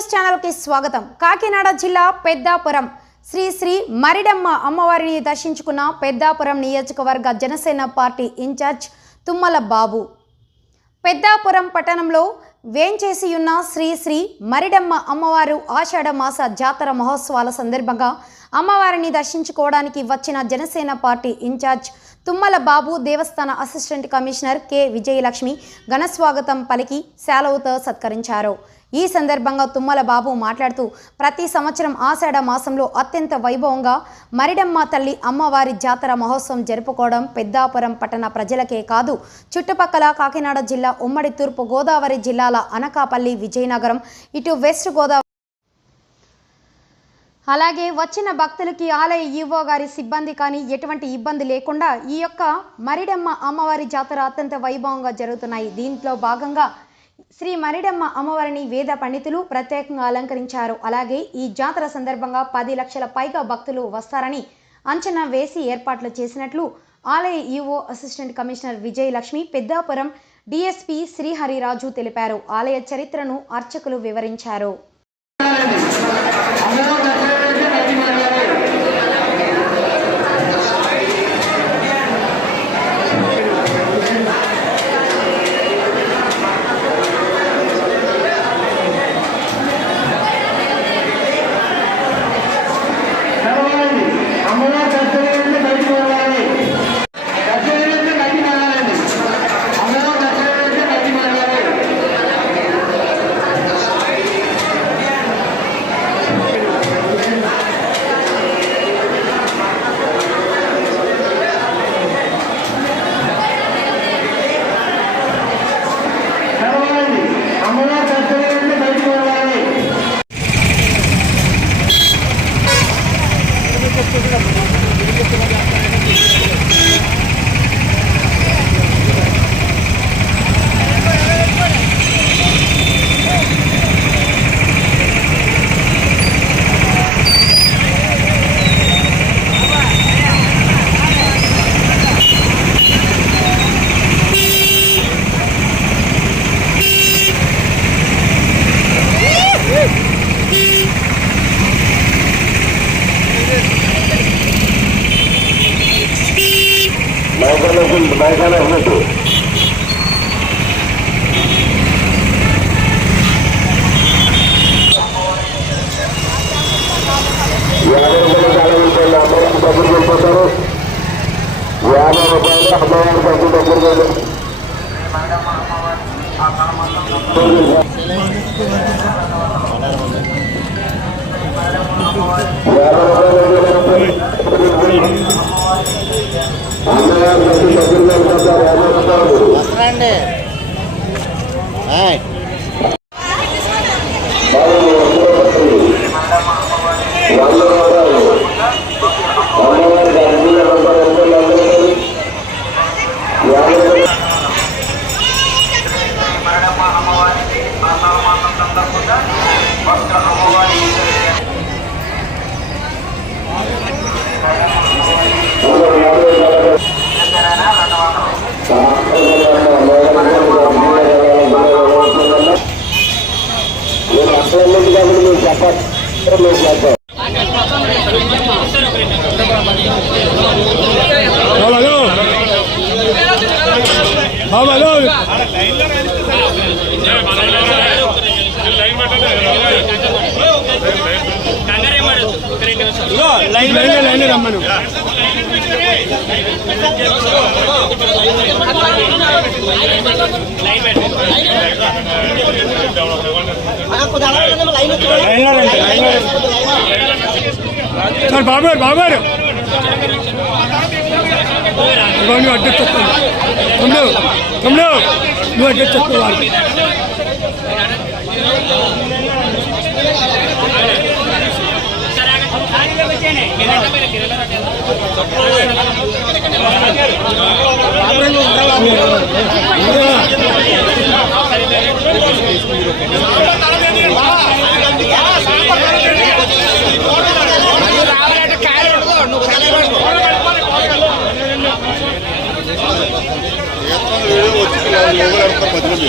News ఛానల్కి స్వాగతం. కాకినాడ జిల్లా పెద్దాపురం శ్రీ శ్రీ మరిడమ్మ అమ్మవారిని దర్శించుకున్న పెద్దాపురం నియోజకవర్గ జనసేన పార్టీ ఇన్ఛార్జ్ తుమ్మల బాబు. పెద్దాపురం పట్టణంలో వేంచేసి ఉన్న శ్రీ శ్రీ మరిడమ్మ అమ్మవారు ఆషాఢ మాస జాతర మహోత్సవాల సందర్భంగా అమ్మవారిని దర్శించుకోవడానికి వచ్చిన జనసేన పార్టీ ఇన్ఛార్జ్ తుమ్మల బాబు దేవస్థాన అసిస్టెంట్ కమిషనర్ కె విజయలక్ష్మి ఘనస్వాగతం పలికి శాలవుతో సత్కరించారు. ఈ సందర్భంగా తుమ్మల బాబు మాట్లాడుతూ ప్రతి సంవత్సరం ఆషాఢ మాసంలో అత్యంత వైభవంగా మరిడమ్మ తల్లి అమ్మవారి జాతర మహోత్సవం జరుపుకోవడం పెద్దాపురం పట్టణ ప్రజలకే కాదు. చుట్టుపక్కల కాకినాడ జిల్లా ఉమ్మడి తూర్పు గోదావరి జిల్లాల అనకాపల్లి విజయనగరం ఇటు వెస్ట్ గోదావరి అలాగే వచ్చిన భక్తులకి ఆలయ ఈవో గారి సిబ్బంది కానీ ఎటువంటి ఇబ్బంది లేకుండా ఈ యొక్క మరిడమ్మ అమ్మవారి జాతర అత్యంత వైభవంగా జరుగుతున్నాయి. దీంట్లో భాగంగా శ్రీ మరిడమ్మ అమ్మవారిని వేద పండితులు ప్రత్యేకంగా అలంకరించారు. అలాగే ఈ జాతర సందర్భంగా పది లక్షల పైగా భక్తులు వస్తారని అంచనా వేసి ఏర్పాట్లు చేసినట్లు ఆలయ E O assistant commissioner Vijayalakshmi Peddapuram D S P Srihariraju తెలిపారు. ఆలయ చరిత్రను అర్చకులు వివరించారు. లైన్లో రండి సార్ బాబు బాబు గారు నువ్వు అడ్డు చెప్తాను. తమ్ముడు తమ్ముడు నువ్వు అడ్డు చెప్తావు వచ్చింది పది మంది?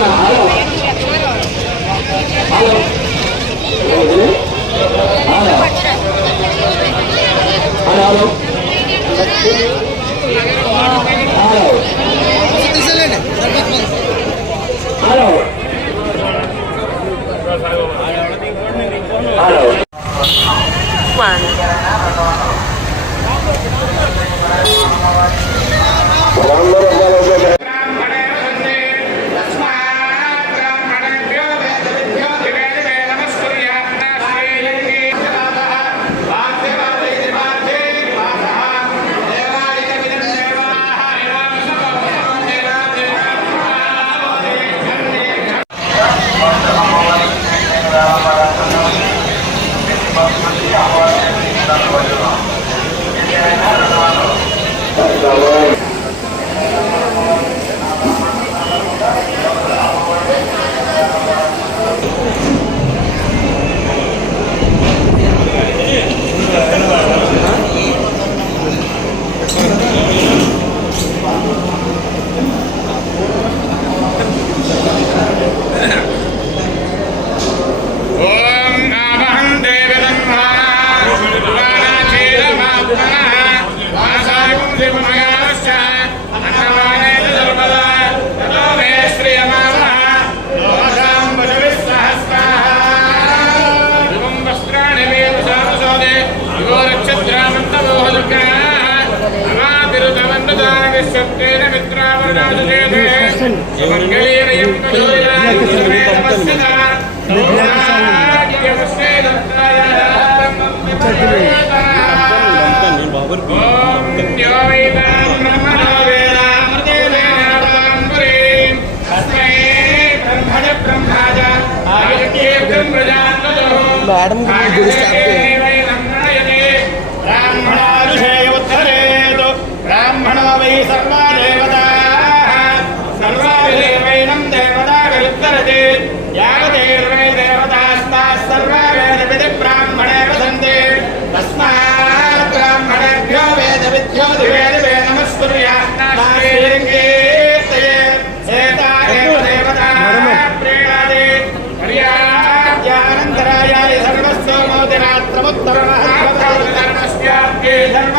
Halo. bareng kan gue capek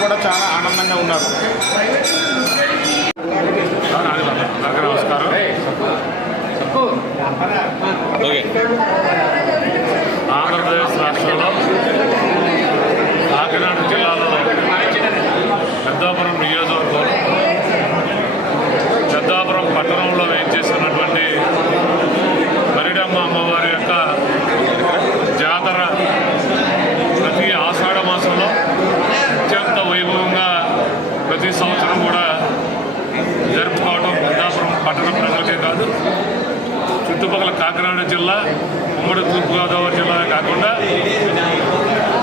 కూడా చాలా ఆనందంగా ఉన్నారు. ఆంధ్రప్రదేశ్ రాష్ట్రంలో కాకినాడ జిల్లాలో పెద్దాపురం నియోజకవర్గం పెద్దాపురం పట్టణంలో వేయించేస్తున్నటువంటి తూర్పుగోదావరి జిల్లా కాకుండా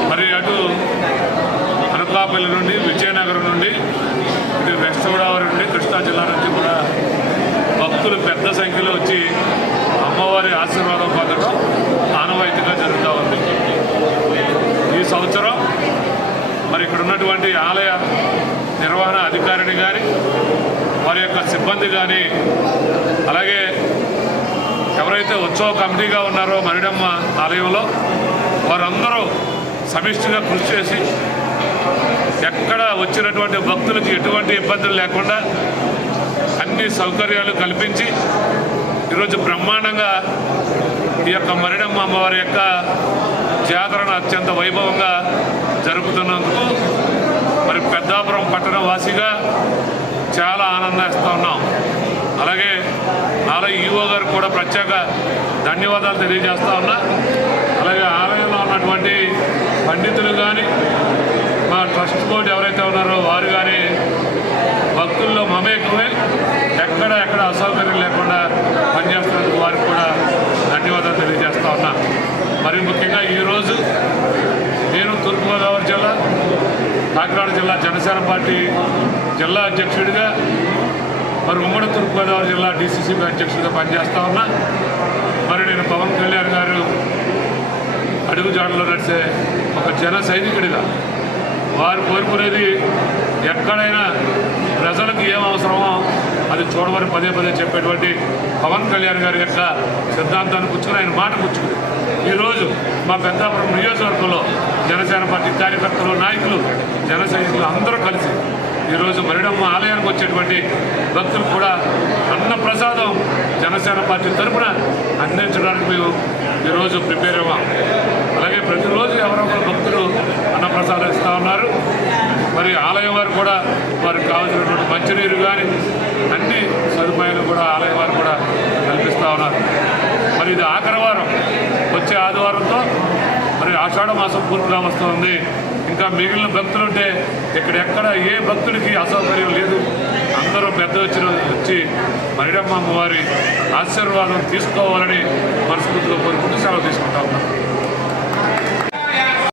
మరి అటు అనకాపల్లి నుండి విజయనగరం నుండి ఇటు వెస్ట్ గోదావరి నుండి కృష్ణా జిల్లా నుంచి కూడా భక్తులు పెద్ద సంఖ్యలో వచ్చి అమ్మవారి ఆశీర్వాదం పొందడం ఆనవాయితీగా జరుగుతూ ఉంది. ఈ సంవత్సరం మరి ఇక్కడ ఉన్నటువంటి ఆలయ నిర్వహణ అధికారిని కానీ వారి యొక్క సిబ్బంది కానీ అలాగే ఎవరైతే ఉత్సవ కమిటీగా ఉన్నారో మరిడమ్మ ఆలయంలో వారందరూ సమిష్టిగా కృషి చేసి ఎక్కడ వచ్చినటువంటి భక్తులకు ఎటువంటి ఇబ్బందులు లేకుండా అన్ని సౌకర్యాలు కల్పించి ఈరోజు బ్రహ్మాండంగా ఈ యొక్క మరిడమ్మ అమ్మవారి యొక్క జాతరను అత్యంత వైభవంగా జరుపుతున్నందుకు మరి పెద్దాపురం పట్టణ వాసిగా చాలా ఆనందిస్తూ ఉన్నాం. అలాగే ఆలయ ఈవో గారు కూడా ప్రత్యేక ధన్యవాదాలు తెలియజేస్తా ఉన్నా. అలాగే ఆలయంలో ఉన్నటువంటి పండితులు కానీ మా ట్రస్ట్ బోర్డు ఎవరైతే ఉన్నారో వారు కానీ భక్తుల్లో మమేకమే ఎక్కడ ఎక్కడ అసౌకర్యం లేకుండా పనిచేస్తున్నందుకు వారికి కూడా ధన్యవాదాలు తెలియజేస్తా ఉన్నా. మరి ముఖ్యంగా ఈరోజు నేను తూర్పుగోదావరి జిల్లా కాకినాడ జిల్లా జనసేన పార్టీ జిల్లా అధ్యక్షుడిగా మరి ఉమ్మడి తూర్పుగోదావరి జిల్లా డీసీసీ అధ్యక్షుడిగా పనిచేస్తా ఉన్నా. మరి నేను పవన్ కళ్యాణ్ గారు అడుగుజాడలో నడిచే ఒక జన సైనికుడిగా వారు కోరుకునేది ఎక్కడైనా ప్రజలకు ఏం అవసరమో అది చూడమని పదే పదే చెప్పేటువంటి పవన్ కళ్యాణ్ గారి యొక్క సిద్ధాంతాన్ని కూర్చుని ఆయన మాట పుచ్చుకుని ఈరోజు మా పెద్దాపురం నియోజకవర్గంలో జనసేన పార్టీ కార్యకర్తలు నాయకులు జన సైనికులు అందరూ కలిసి ఈరోజు మరిడమ్మ ఆలయానికి వచ్చేటువంటి భక్తులు కూడా అన్న ప్రసాదం జనసేన పార్టీ తరఫున అందించడానికి మేము ఈరోజు ప్రిపేర్ అవ్వం. అలాగే ప్రతిరోజు ఎవరో ఒకరు భక్తులు అన్నప్రసాదం ఇస్తూ ఉన్నారు. మరి ఆలయం వారు కూడా వారికి కావాల్సినటువంటి మంచినీరు కానీ అన్ని సదుపాయాలు కూడా ఆలయం వారు కూడా కల్పిస్తూ ఉన్నారు. మరి ఇది ఆఖరి వారం. వచ్చే ఆదివారంతో మరి ఆషాఢ మాసం పూర్తిగా వస్తుంది ఇంకా మిగిలిన భక్తులు ఉంటే ఇక్కడెక్కడ ఏ భక్తుడికి అసౌకర్యం లేదు. అందరూ పెద్ద వచ్చిన వచ్చి మరిడమ్మ అమ్మవారి ఆశీర్వాదం తీసుకోవాలని మనస్ఫూర్తిగా కోరుకుంటూ సెలవు తీసుకుంటా ఉన్నాం